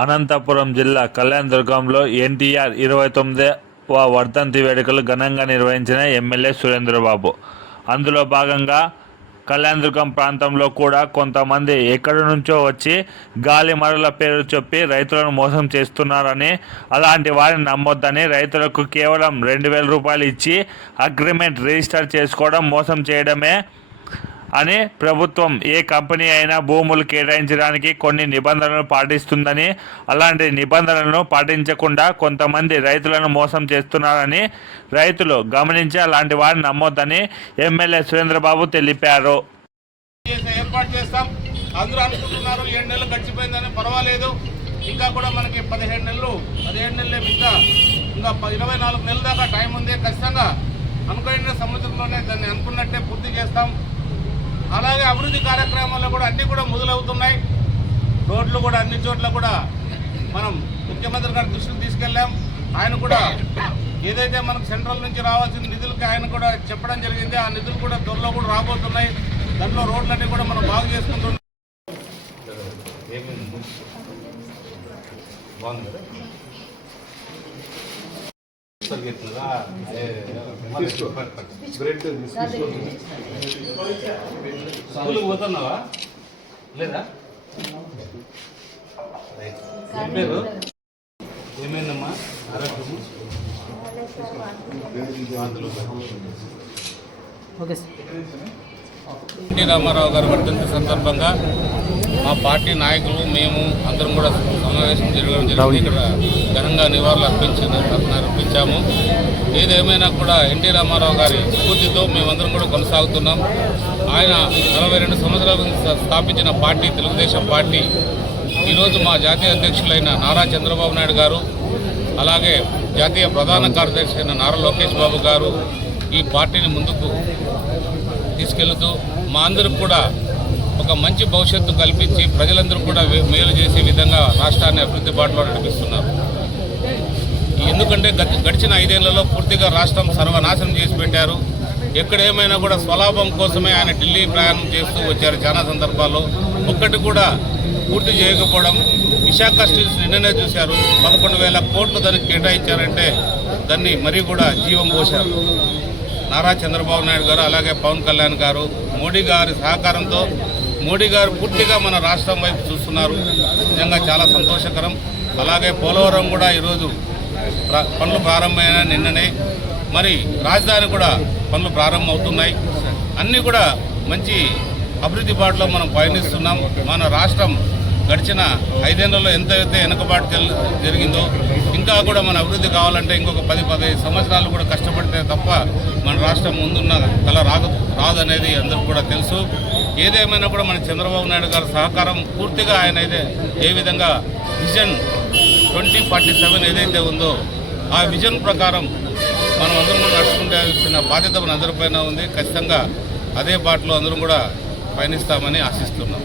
అనంతపురం జిల్లా కళ్యాణదుర్గంలో ఎన్టీఆర్ 29వ వర్ధంతి వేడుకలు ఘనంగా నిర్వహించిన ఎమ్మెల్యే సురేంద్రబాబు. అందులో భాగంగా కళ్యాణదుర్గం ప్రాంతంలో కూడా కొంతమంది ఎక్కడి నుంచో వచ్చి గాలి మరల పేరు చెప్పి రైతులను మోసం చేస్తున్నారని, అలాంటి వారిని నమ్మొద్దని, రైతులకు కేవలం 2,000 రూపాయలు ఇచ్చి అగ్రిమెంట్ రిజిస్టర్ చేసుకోవడం మోసం చేయడమే అని, ప్రభుత్వం ఏ కంపెనీ అయినా భూములు కేటాయించడానికి కొన్ని నిబంధనలు పాటిస్తుందని, అలాంటి నిబంధనలను పాటించకుండా కొంతమంది రైతులను మోసం చేస్తున్నారని రైతులు గమనించి అలాంటి వారిని నమ్మొద్దని ఎమ్మెల్యే సురేంద్రబాబు తెలిపారు. ఏర్పాటు చేస్తాం. అందరూ అనుకుంటున్నారు 7 నెలలు గడిచిపోయిందని. పర్వాలేదు, ఇంకా కూడా మనకి 17 నెలలు ఇంకా 24 నెలల దాకా టైం ఉంది. ఖచ్చితంగా అనుకున్న సంవత్సరంలోనే దాన్ని అనుకున్నట్టే పూర్తి చేస్తాం. అలాగే అభివృద్ధి కార్యక్రమాల్లో కూడా అన్నీ కూడా మొదలవుతున్నాయి. రోడ్లు కూడా అన్ని చోట్ల కూడా మనం ముఖ్యమంత్రి గారి దృష్టికి తీసుకెళ్ళాం. ఆయన కూడా ఏదైతే మనకు సెంట్రల్ నుంచి రావాల్సిన నిధులకి ఆయన కూడా చెప్పడం జరిగింది. ఆ నిధులు కూడా త్వరలో కూడా రాబోతున్నాయి. దాంట్లో రోడ్లన్నీ కూడా మనం బాగు చేసుకుంటున్నాం. స్కూల్కి పోతున్నావా లేదా? పేరు ఏమైందమ్మా? ఆరోగ్యము ఎన్టీ రామారావు గారి వర్ధంతి సందర్భంగా మా పార్టీ నాయకులు మేము అందరం కూడా సమావేశం జరగడం జరిగింది. ఇక్కడ ఘనంగా నివాళులు అర్పించాము. ఏదేమైనా కూడా ఎన్టీ రామారావు గారి స్ఫూర్తితో మేమందరం కూడా కొనసాగుతున్నాం. ఆయన 42 సంవత్సరాల స్థాపించిన పార్టీ తెలుగుదేశం పార్టీ ఈరోజు మా జాతీయ అధ్యక్షులైన నారా చంద్రబాబు నాయుడు గారు, అలాగే జాతీయ ప్రధాన కార్యదర్శి అయిన నారా లోకేష్ బాబు గారు ఈ పార్టీని ముందుకు తీసుకెళ్తూ మా అందరికి కూడా ఒక మంచి భవిష్యత్తు కల్పించి ప్రజలందరూ కూడా మేలు చేసే విధంగా రాష్ట్రాన్ని అభివృద్ధి బాటలో నడిపిస్తున్నారు. ఎందుకంటే గడిచిన 5 ఏళ్లలో పూర్తిగా రాష్ట్రం సర్వనాశనం చేసి పెట్టారు. ఎక్కడేమైనా కూడా స్వలాభం కోసమే ఆయన ఢిల్లీ ప్రయాణం చేస్తూ వచ్చారు. చాలా సందర్భాల్లో ఒక్కటి కూడా పూర్తి చేయకపోవడం. విశాఖ స్టీల్స్ నిన్ననే చూశారు, 11,000 కోట్లు దానికి కేటాయించారంటే దాన్ని మరీ కూడా జీవం పోశారు. నారా చంద్రబాబు నాయుడు గారు, అలాగే పవన్ కళ్యాణ్ గారు, మోడీ గారి సహకారంతో మోడీ గారు పూర్తిగా మన రాష్ట్రం వైపు చూస్తున్నారు. నిజంగా చాలా సంతోషకరం. అలాగే పోలవరం కూడా ఈరోజు పనులు ప్రారంభమైన నిన్ననే, మరి రాజధాని కూడా పనులు ప్రారంభమవుతున్నాయి. అన్నీ కూడా మంచి అభివృద్ధి బాటలో మనం పయనిస్తున్నాం. మన రాష్ట్రం గడిచిన 5 ఏళ్లలో ఎంతైతే వెనుకబాటు జరిగిందో ఇంకా కూడా మన అభివృద్ధి కావాలంటే ఇంకొక 10-15 సంవత్సరాలు కూడా కష్టపడితే తప్ప మన రాష్ట్రం ముందున్న కళ రాదనేది అందరికీ కూడా తెలుసు. ఏదేమైనా కూడా మన చంద్రబాబు నాయుడు గారి సహకారం పూర్తిగా ఆయన అయితే ఏ విధంగా విజన్ 2047 ఏదైతే ఉందో ఆ విజన్ ప్రకారం మనం అందరం కూడా నడుచుకుంటే బాధ్యత మన అందరిపైన ఉంది. ఖచ్చితంగా అదే బాటలో అందరం కూడా పయనిస్తామని ఆశిస్తున్నాం.